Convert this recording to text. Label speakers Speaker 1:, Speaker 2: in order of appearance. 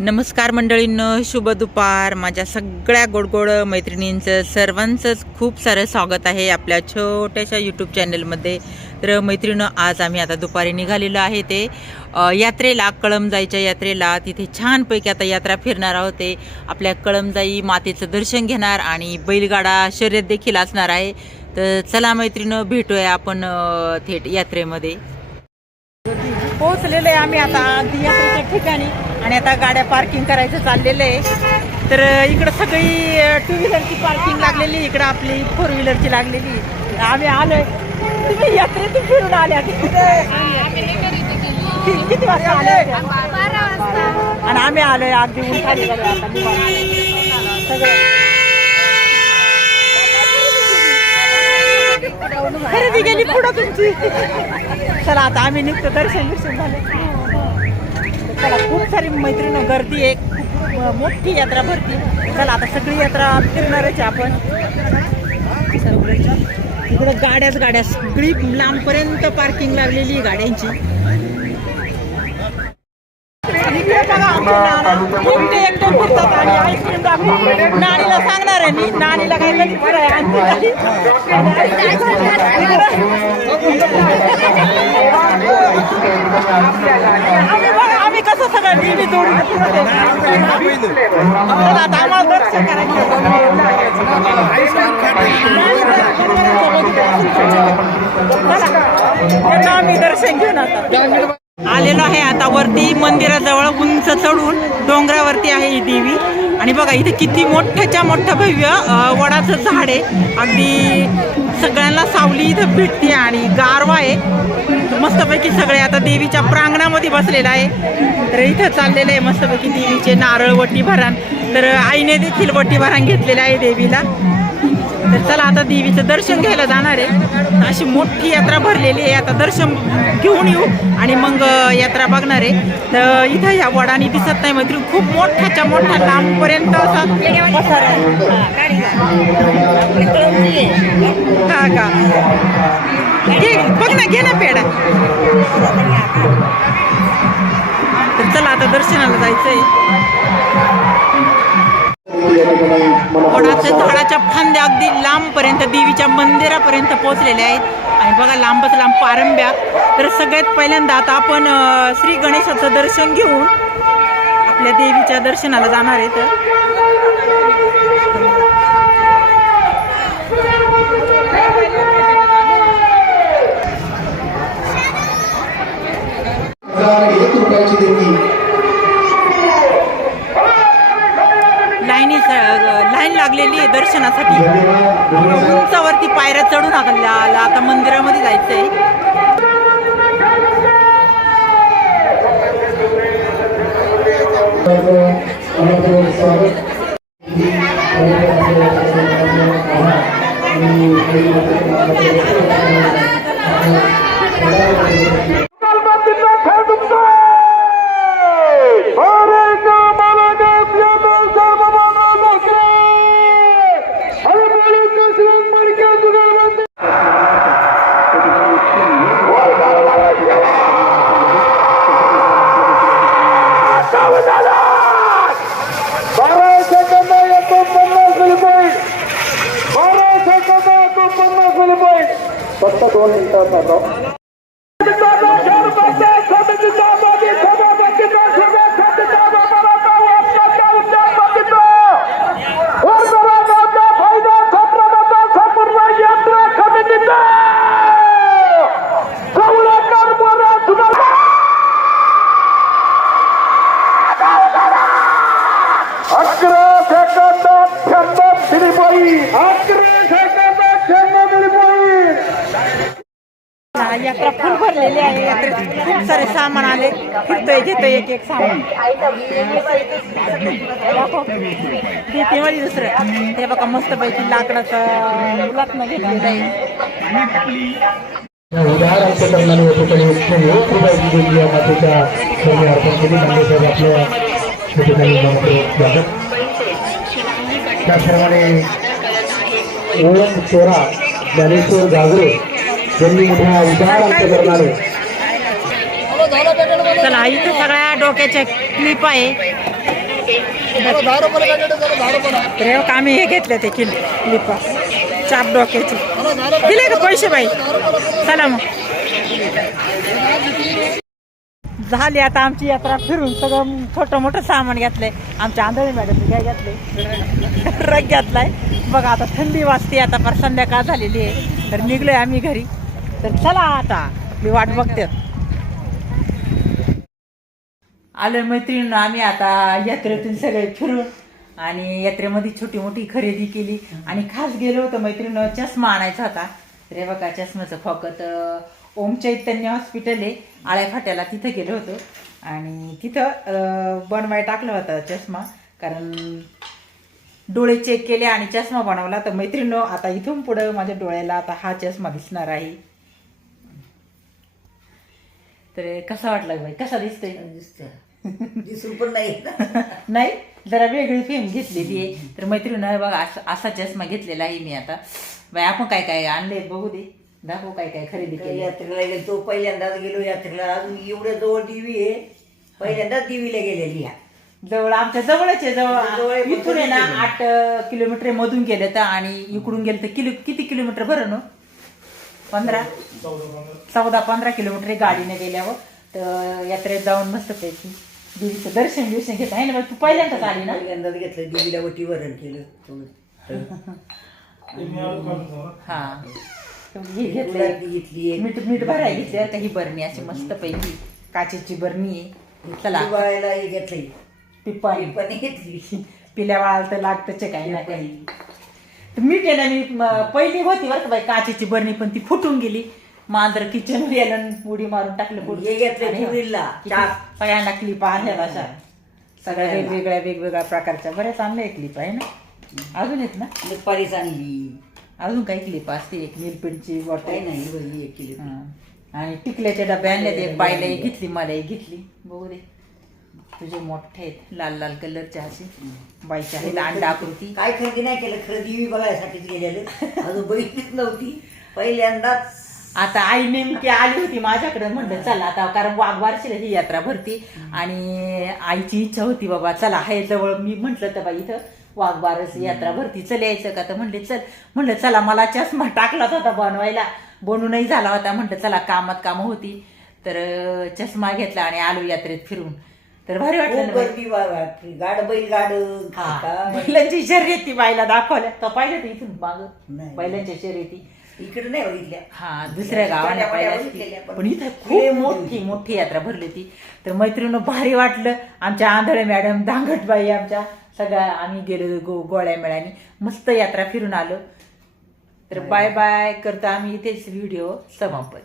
Speaker 1: नमस्कार मंडळींनं शुभ दुपार. माझ्या सगळ्या गोडगोड मैत्रिणींचं सर्वांचंच खूप सारं स्वागत आहे आपल्या छोट्याशा यूट्यूब चॅनलमध्ये तर मैत्रिणं आज आम्ही आता दुपारी निघालेलो आहे ते यात्रेला कळमजाईच्या यात्रेला. तिथे छानपैकी आता यात्रा फिरणार आहोत ते. आपल्या कळमजाई मातेचं दर्शन घेणार आणि बैलगाडा शर्यत देखील असणार आहे. तर चला मैत्रिणं भेटूया आपण थेट यात्रेमध्ये. पोहोचलेलो आहे आम्ही आता यात्रेच्या ठिकाणी. आणि आता गाड्या पार्किंग करायचं चाललेलं आहे. तर इकडं सगळी टू व्हीलरची पार्किंग लागलेली इकडं आपली फोर व्हीलरची लागलेली. आम्ही आलोय. तुम्ही यात्रेतून फिरून आल्या. किती वाजता आले आणि आम्ही आलोय अगदी उंचारी खरेदी गेली पुढं तुमची. चला आता आम्ही निघतो. दर्शन बिर्शन झालं. चला खूप सारी मैत्रीण गर्दी आहे. खूप मोठी यात्रा भरती. चला आता सगळी यात्रा फिरणारच आपण. इकडं गाड्याच गाड्या. सगळी लांबपर्यंत पार्किंग लागलेली आहे गाड्यांची. इकडे एकटे एकटे फिरतात आणि आईस्क्रीम दाखवून नानीला सांगणार आहे मी. नानीला काही कधी फिराय आणते आम्ही कसं सगळं टीव्ही जोडून फिरत आता आम्हाला दर्शन करायचं आम्ही दर्शन घेऊन आता. आलेलो आहे आता वरती मंदिराजवळ उंच चढून डोंगरावरती आहे ही देवी. आणि बघा इथे किती मोठ्याच्या मोठं भव्य वडाचं झाड आहे. अगदी सगळ्यांना सावली इथं भेटते आणि गारवा आहे. मस्तपैकी सगळे आता देवीच्या प्रांगणामध्ये बसलेलं आहे. तर इथं चाललेलं आहे मस्तपैकी देवीचे नारळ वटी भरण. तर आईने देखील वटी घेतलेलं आहे देवीला. तर चला आता देवीचं दर्शन घ्यायला जाणार आहे. अशी मोठी यात्रा भरलेली आहे. आता दर्शन घेऊन येऊ आणि मग यात्रा बघणार आहे. तर इथं ह्या वडाने दिसत नाही मैत्री खूप मोठ्याच्या मोठ्या लांबपर्यंत असा हा का? घे बघ ना घे ना पेडा तर चला आता दर्शनाला जायचंय. वडाच्या झाडाच्या फांद्या अगदी लांबपर्यंत देवीच्या मंदिरापर्यंत पोहोचलेल्या आहेत. आणि बघा लांबच लांब पारंब्या. तर सगळ्यात पहिल्यांदा आता आपण श्री गणेशाचं दर्शन घेऊन आपल्या देवीच्या दर्शनाला जाणार आहे तर
Speaker 2: हजार एक रुपयाची देणगी
Speaker 1: लाईनी लाईन लागलेली आहे दर्शनासाठी. उंचावरती पायऱ्या चढून आला आता मंदिरामध्ये जायचंय. todo, todo, todo. आलेले आहे. यात्रेत खूप सारे सामान आले. फिरतोय घेतोय एक एक सामान. दाखव. देते मध्ये दुसरं. हे बघा मस्त पैकी लाकडाचं उलातनं घेतलं जाईल
Speaker 2: या उदार करणारे एक रुपयाची या मातेच्या अर्पण केली आपल्या ठिकाणी त्याचप्रमाणे ओळख चोरा ज्ञानेश्वर गागरे. यांनी मोठा उदार अंक करणारे
Speaker 1: चला इथे सगळ्या डोक्याच्या क्लिप आहे. हे आम्ही हे घेतले ते किल क्लिप चाप डोक्याचे. दिले का पैसे बाई? चला मग. झाली आता आमची यात्रा फिरून सगळं छोटं मोठं सामान घेतलंय. आमच्या आंधळी मॅडमने काय घेतलंय? रग घेतलाय. बघा आता थंडी वाजते आता फार संध्याकाळ झालेली आहे. तर निघलोय आम्ही घरी. तर चला आता मी वाट बघते. आलो मैत्रिणी आम्ही आता यात्रेतून सगळे फिरून आणि यात्रेमध्ये छोटी मोठी खरेदी केली. आणि खास गेलो होतो मैत्रिणीनं चष्मा आणायचा होता. रे बघा चष्म्याचं फॉकत ओम चैतन्य हॉस्पिटल आहे. आळ्या फाट्याला तिथं गेलो होतो. आणि तिथं बनवाय टाकला होता चष्मा. कारण डोळे चेक केले आणि चष्मा बनवला. तर मैत्रिणीनं आता इथून पुढं माझ्या डोळ्याला आता हा चष्मा दिसणार आहे. तर कसा वाटला बाई? कसा दिसतोय?
Speaker 3: दिसून पण नाही
Speaker 1: नाही? जरा वेगळी फेम घेतलेली आहे तर मैत्रिणीनं बघा असा असा चष्मा घेतलेला आहे मी आता. बाई आपण काय काय आणले बघू दे. दाखवू काय काय खरेदी केली.
Speaker 3: यात्रेला गेलो तो पहिल्यांदाच गेलो यात्रेला. अजून एवढ्या जवळ देवी आहे. पहिल्यांदाच देवीला गेलेली आहे
Speaker 1: जवळ आमच्या जवळच आहे
Speaker 3: जवळ.
Speaker 1: जवळ
Speaker 3: आहे,
Speaker 1: इथून आहे ना आठ किलोमीटर मधून गेलं तर आणि इकडून गेलं तर किलो किती किलोमीटर बरं ना? पंधरा. चौदा पंधरा किलोमीटर गाडीने गेल्यावर तर यात्रेत जाऊन मस्त पैकी देवीचं दर्शन बिर्शन घेत आहे ना तू पहिल्यांदाच आली ना?
Speaker 3: पहिल्यांदाच घेतलं देवीला वटी वरण केलं.
Speaker 1: हा. हे.
Speaker 3: घेतली.
Speaker 1: मीठ मीठ भराय घेतली आता ही बरणी अशी मस्त पैकी काचेची बरणी आहे. चला.
Speaker 3: हे घेतलंय.
Speaker 1: पिप्पाणी
Speaker 3: पण घेतली.
Speaker 1: पिल्या बाळाला तर लागतच काही ना काही. मीठ आहे ना मी पहिली होती बरं का बाई काचेची बरणी पण ती फुटून गेली. मांजर किचन गेलं उडी मारून टाकलं पुढे.
Speaker 3: हे घेतलं पुरीला
Speaker 1: सगळ्यांना क्लिप आहेत अशा. सगळ्या वेगवेगळ्या वेगवेगळ्या प्रकारच्या. बऱ्याच आणल्या क्लिप आहे ना? अजून आहेत ना?
Speaker 3: दुपारीच आणली
Speaker 1: अजून काही क्लिप असते. एक नीलपेंटची बॉटल
Speaker 3: नाही एक किलो.
Speaker 1: आणि टिकल्याच्या डब्या आणल्या एक घेतली मला एक घेतली. बघू दे. तुझे मोठे आहेत लाल लाल कलरचे असे. बाईच्या आहेत अंडा आकृती.
Speaker 3: काय खरेदी नाही केलं खरं देवी बघायसाठीच गेलेलं. अजून बघितलीच नव्हती. पहिल्यांदाच.
Speaker 1: आता आई नेमकी आली होती माझ्याकडे म्हणलं चला आता कारण वाघबारशीला ही यात्रा भरती. आणि आईची इच्छा होती बाबा चला हे जवळ मी म्हंटल तर बाई इथं वाघबारस यात्रा भरती चल यायचं का? तर म्हणले चल. म्हणलं चला मला चष्मा टाकलाच होता बनवायला. बनूनही झाला होता म्हटलं चला कामात कामं होती. तर चष्मा घेतला आणि आलो यात्रेत फिरून. तर भारी वाटलं
Speaker 3: खूप
Speaker 1: ना बाई.
Speaker 3: गर्दी बाबा गाड बैल गाड
Speaker 1: हा.
Speaker 3: काय
Speaker 1: बैलांची शर्यती बाईला दाखवल्या. तर पाहिलं ते इथून माग.
Speaker 3: नाही.
Speaker 1: बैलांच्या शर्यती
Speaker 3: इकडे नाही बघितल्या
Speaker 1: हा दुसऱ्या गावाला.
Speaker 3: बघितलेल्या पण.
Speaker 1: पण इथं
Speaker 3: लय
Speaker 1: खूप मोठी मोठी यात्रा भरली होती. तर मैत्रिणी भारी वाटलं. आमच्या आंधळे मॅडम दांगटबाई आमच्या सगळ्या आम्ही गेलो गो गोळ्या मेळानी. मस्त यात्रा फिरून आलो. तर बाय बाय करता आम्ही. इथेच व्हिडिओ समाप्त.